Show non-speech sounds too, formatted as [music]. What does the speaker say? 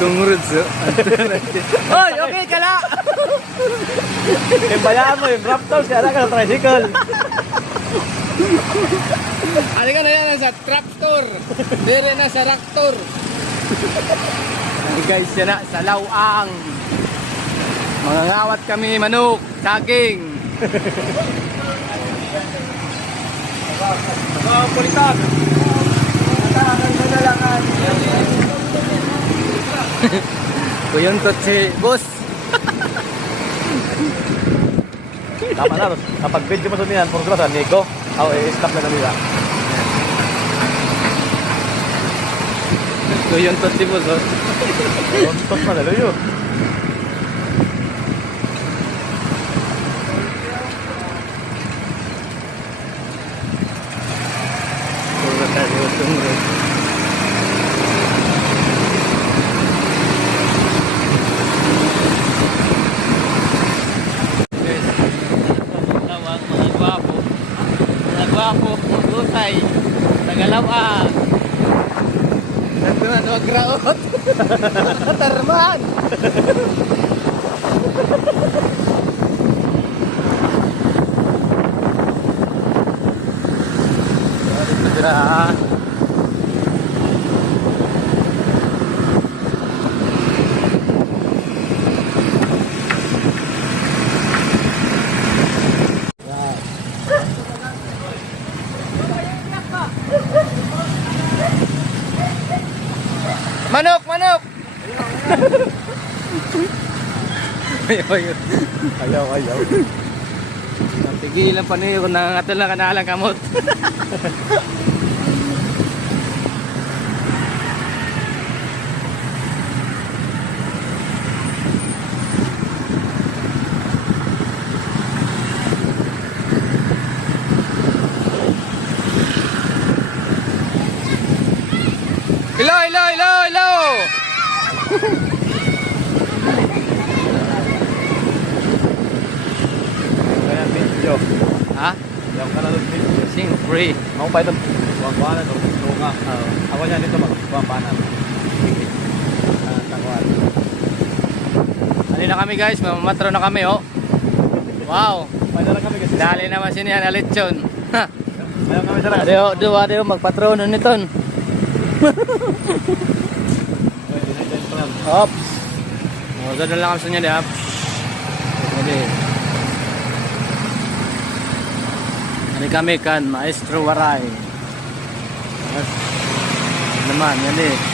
Tungurod. Hoy, okay ka na! Timbayaan mo yung Raptors, kaya ka ng tricycle. Halika na yan sa tractor. Dire na sa raptor. Ay guys, yan na, sa lawang. Mga ngawat kami, manok, saging. Mga pulitan. Kuyuntot si boss. Tama na, kapag video mo sa niyan, puro sila sa Nico. Ako, i-stop na nila. Kuyuntot si boss. Oh. Tontos na nila yun. Puro tayo tungurod. Lawang, mga gwapo. Mga gwapo, magusay. Tagalawang. Nandun wag raot. Tarman. Tara. Manok, manok. Ayaw, ayaw. Ayaw, ayaw. Tigilan pa niyo kung nangangatal na kanalang kamot. [laughs] Kaya video. Ha? Yung ka na doon video. Sing free. Ako pa ito. Buwang-buwan na doon. Lunga. Ako niya dito mag-buwang-buwan na. Ah, takuan. Ano na kami guys, mamamatro na kami oh. Wow, lang kami kasi. dali naman siya niyan, alitsyon. Ha, Ayaw kami sila. Adeo, adeo, adeo, magpatrono niton. Pwede na dyan pa lang. Ops. Oh, doon na lang kami sa niya, ops. Pwede. Ano kami kan, Maestro Waray. Yes. Naman, yan eh.